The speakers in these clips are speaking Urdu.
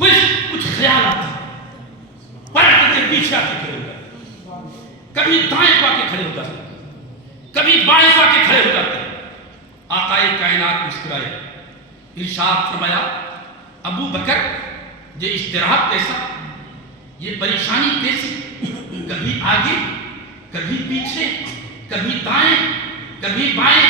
کچھ خیال آتا پلٹ کے پیچھے آ کے کھڑے ہو جاتے، کبھی دائیں کو آ کے کھڑے ہو جاتے، کبھی بائیں کو آ کے کھڑے ہو جاتے۔ آقائے کائنات مسکرائے، ارشاد فرمایا ابو بکر یہ اضطراب کیسا، یہ پریشانی کیسی، کبھی آگے کبھی پیچھے، کبھی دائیں کبھی بائیں۔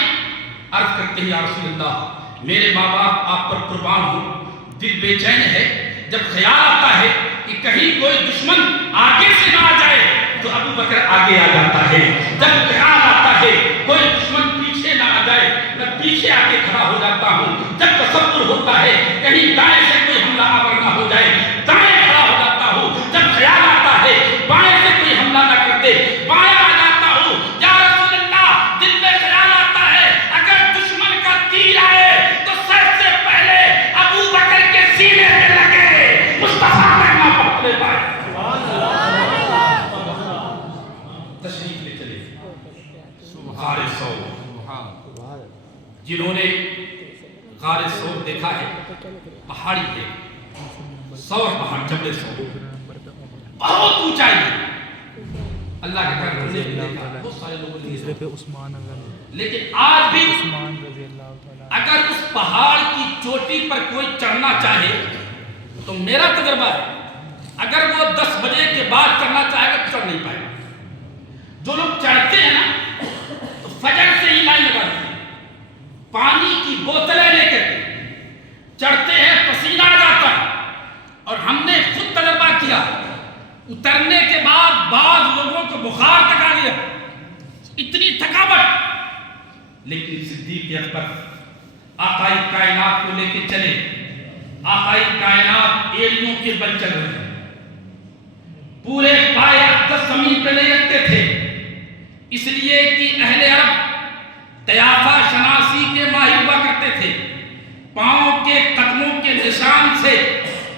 عرض کرتے ہیں یا رسول اللہ میرے ماں باپ آپ پر قربان ہو، دل بے چین ہے، جب خیال آتا ہے کہ کہیں کوئی دشمن آگے سے نہ آ جائے تو ابو بکر آگے آ جاتا ہے، جب خیال آتا ہے کوئی دشمن پیچھے نہ آ جائے میں پیچھے آ کے کھڑا ہو جاتا ہوں، جب تصور ہوتا ہے کہیں دائیں سے کوئی حملہ آور نہ ہو جائے دائیں کھڑا ہو جاتا ہوں، جب خیال آتا ہے بائیں سے کوئی حملہ نہ کر دے بائیں آ جاتا ہوں۔ یا رسول اللہ دل میں خیال آتا ہے اگر دشمن کا تیر آئے تو سر سے پہلے ابو بکر کے سینے پہ لگے، مصطفیٰ کا پکڑے پائے۔ تشریف لے چلے غار ثور، جنہوں نے غار ثور دیکھا ہے، پہاڑی ہے، ثور پہاڑ جبل ثور بہت اونچائی ہے، اللہ کے گھر بندے بھی دیکھا بہت سارے لوگوں نے دیکھا، لیکن آج بھی اگر اس پہاڑ کی چوٹی پر کوئی چڑھنا چاہے تو میرا تجربہ ہے اگر وہ 10 بجے کے بعد چڑھنا چاہے گا چڑھ نہیں پائے گا۔ جو لوگ چڑھتے ہیں نا تو فجر سے ہی لائن لگا دیتے ہیں، پانی کی بوتلیں لے کر چڑھتے ہیں، پسینہ آ جاتا ہے، اور ہم نے خود تجربہ کیا، اترنے کے بعد بعض لوگوں کو بخار تک آ گیا، اتنی تھکاوٹ، لیکن صدیق اکبر آقائے کائنات کو لے کے چلے، آقائے کائنات ایڑیوں کے بل چل رہے ہیں، پورے پائے اقدس زمین پہ نہیں رکھتے تھے، اس لیے کہ اہل عرب قیافہ شناسی کے ماہر ہوا کرتے تھے، پاؤں کے قدموں کے نشان سے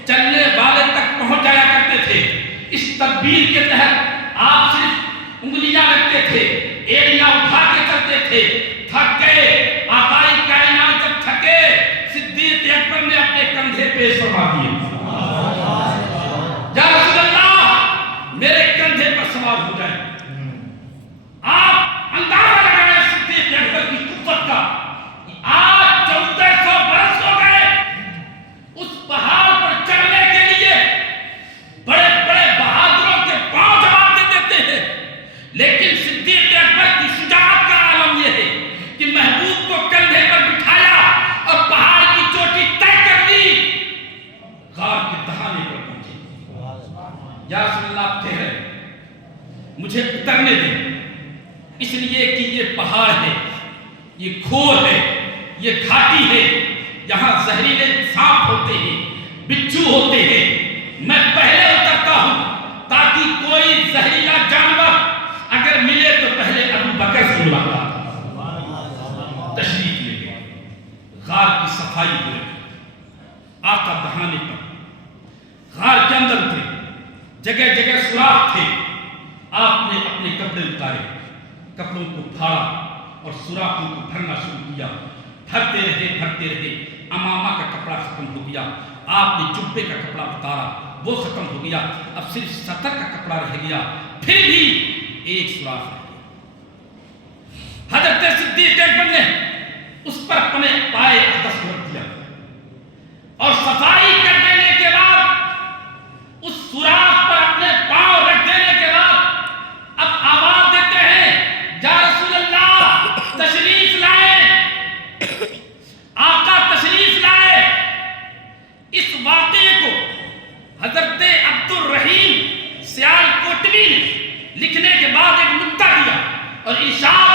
چلنے والے تک پہنچ جایا کرتے تھے۔ اس تدبیر کے تحت آپ صرف انگلیاں رکھتے تھے، ایڑیاں اٹھا کے چلتے تھے، تھک گئے آقائے کائنات جب تھکے صدیق اکبر نے اپنے کندھے پیش فرما دیے، یا رسول اللہ میرے کندھے پر سوار ہو جائے۔ آپ اندازہ لگائیں صدیق اکبر کی قوت کا، آج 1400 برس ہو گئے اس پہاڑ پر چڑھنے کے لیے بڑے بڑے بہادروں کے پاؤں جواب دے دیتے ہیں، لیکن صدیق اکبر کی شجاعت کا عالم یہ ہے کہ محبوب کو کندھے پر بٹھایا اور پہاڑ کی چوٹی طے کر دی، غار کے دہانے پر پہنچے۔ یا رسول اللہ آپ کہہ رہے مجھے اترنے دیں، اس لیے کہ یہ پہاڑ ہے، یہ کھو ہے، یہ گھاٹی ہے، یہاں زہریلے سانپ ہوتے ہیں، بچھو ہوتے ہیں، میں پہلے اترتا ہوں تاکہ کوئی زہریلا جانور اگر ملے تو پہلے ابو بکر سے ملاقات۔ تشریف لے گئے، غار کی صفائی ہوئی، آقا دہانے پر غار کے اندر اترے، جگہ جگہ سوراخ تھے، آپ نے اپنے کپڑے اتارے، کپڑوں کو پھاڑا اور سوراخوں کو بھرنا شروع کیا، بھرتے رہے، امامہ کا کپڑا ختم ہو گیا، آپ نے جبے کا کپڑا اتارا وہ ختم ہو گیا، اب صرف سطر کا کپڑا رہ گیا، پھر بھی ایک سوراخ رہ گیا۔ حضرت صدیق اکبر نے اس پر اپنے پائے اقدس رکھ دیا اور صفائی کر دینے کے بعد اس سوراخ پر اپنے پاؤں رکھ دینے کے بعد اب آواز دیتے ہیں یا رسول اللہ تشریف لائے، آقا تشریف لائے۔ اس واقعے کو حضرت عبد الرحیم سیال کوٹوی نے لکھنے کے بعد ایک نکتہ دیا اور ارشاد